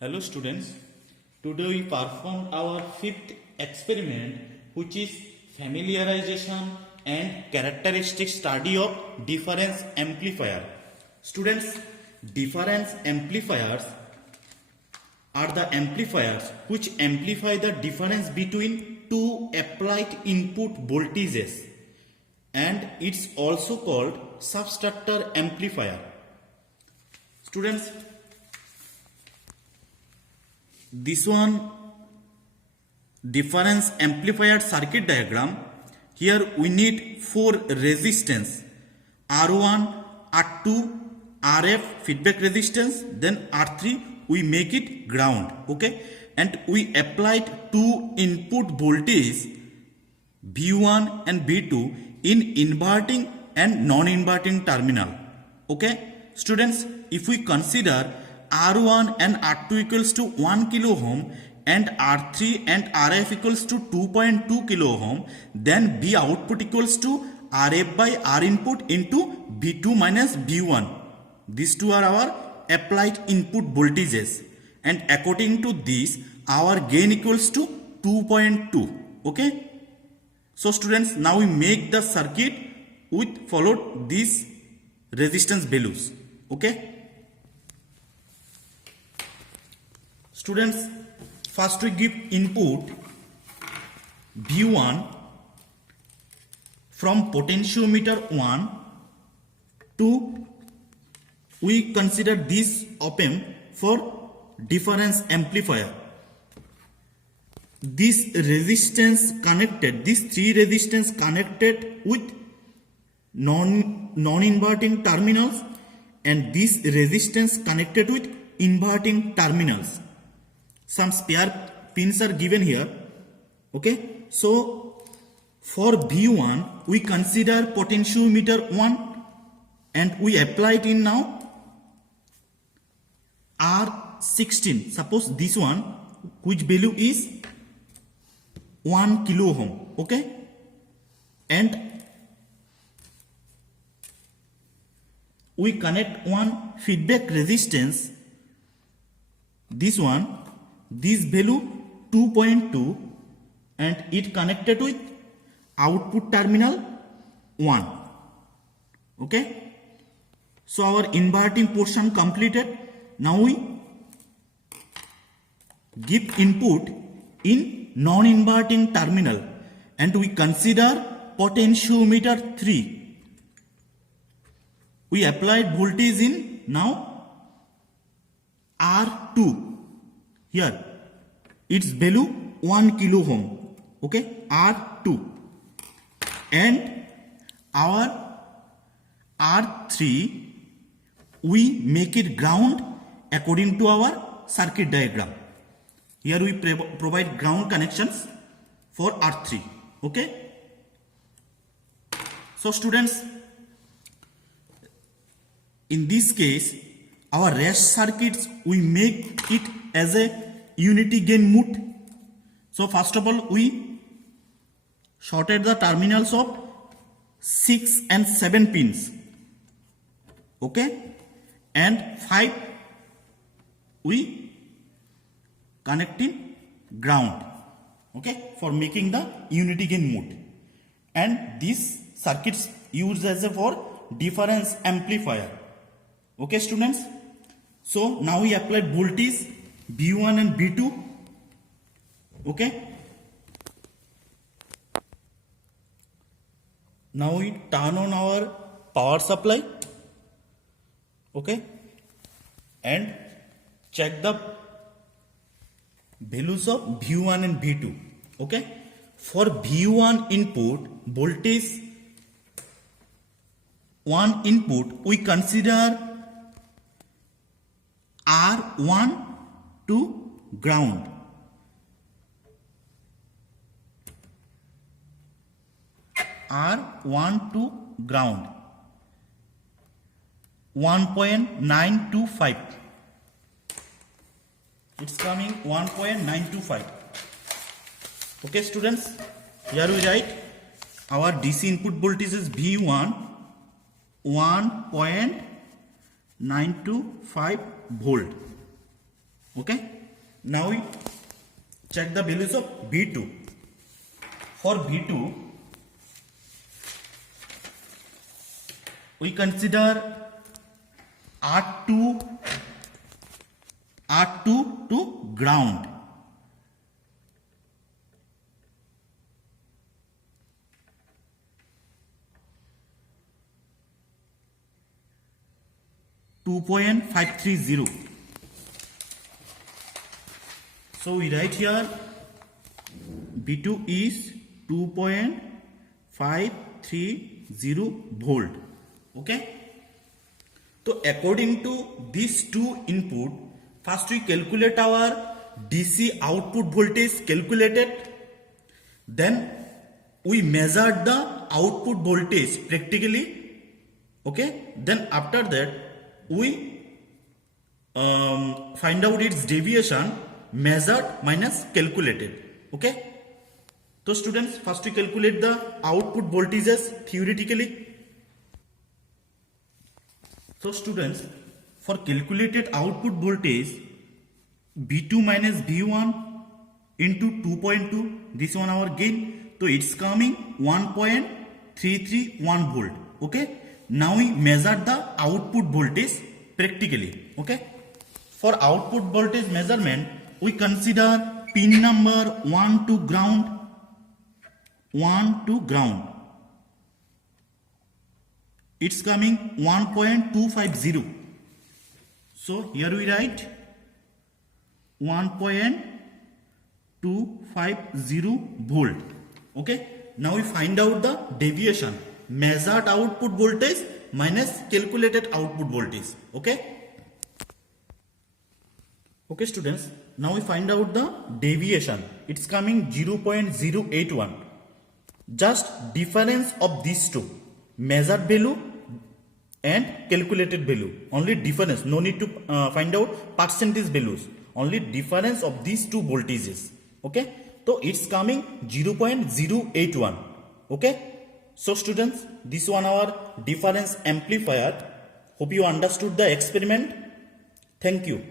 Hello students, today we performed our fifth experiment, which is familiarization and characteristic study of difference amplifier. Students, difference amplifiers are the amplifiers which amplify the difference between two applied input voltages, and it's also called substructure amplifier. Students, this one difference amplifier circuit diagram. Here we need four resistance, R1, R2, RF feedback resistance, then R3 we make it ground. Okay, and we applied two input voltage V1 and V2 in inverting and non-inverting terminal. Okay, students, if we consider R1 and R2 equals to 1 kilo ohm and R3 and RF equals to 2.2 kilo ohm, then V output equals to RF by R input into V2 minus V1. These two are our applied input voltages, and according to this our gain equals to 2.2. Okay, so students, now we make the circuit with followed these resistance values. Okay, students, first we give input V1 from potentiometer 1 to, we consider this op-amp for difference amplifier. This resistance connected, these three resistance connected with non-inverting terminals, and this resistance connected with inverting terminals. Some spare pins are given here. Okay, so for V1 we consider potentiometer 1 and we apply it in now R16. Suppose this one, which value is 1 kilo ohm. Okay, and we connect one feedback resistance, this one, this value 2.2, and it connected with output terminal 1. Okay, so our inverting portion completed. Now we give input in non-inverting terminal and we consider potentiometer 3. We applied voltage in now R2. Here its value 1 kilo ohm. Okay, R2, and our R3 we make it ground according to our circuit diagram. Here we provide ground connections for R3. Okay, so students, in this case our rest circuits we make it as a unity gain mode. So first of all we shorted the terminals of 6 and 7 pins. Okay, and 5 we connect in ground. Okay, for making the unity gain mode, and these circuits used as a for difference amplifier. Okay students, so now we applied voltage V1 and V2. Okay, now we turn on our power supply. Okay, and check the values of V1 and V2. Okay, for V1 input voltage 1 input we consider R1 to ground. R1 to ground 1.925. It's coming 1.925. Okay students, here we write our DC input voltage is V1 1.925 volt. Okay, now we check the values of V2. For V2, we consider R2 to ground. .530. So we write here V2 is 2.530 volt. Okay. So according to these two input, first we calculate our DC output voltage calculated. Then we measured the output voltage practically. Okay. Then after that we find out its deviation, measured minus calculated. Okay. So students, first we calculate the output voltages theoretically. So students, for calculated output voltage, V2 minus V1 into 2.2, this one our gain. So it's coming 1.331 volt. Okay. Now we measure the output voltage practically. Okay. For output voltage measurement, we consider pin number 1 to ground. 1 to ground. It's coming 1.250. So here we write 1.250 volt. Okay. Now we find out the deviation, measured output voltage minus calculated output voltage. Okay. Okay students, now we find out the deviation. It's coming 0.081. Just difference of these two, measured value and calculated value. Only difference, no need to find out percentage values. Only difference of these two voltages. Okay, so it's coming 0.081. Okay, so students, this one our difference amplifier. Hope you understood the experiment. Thank you.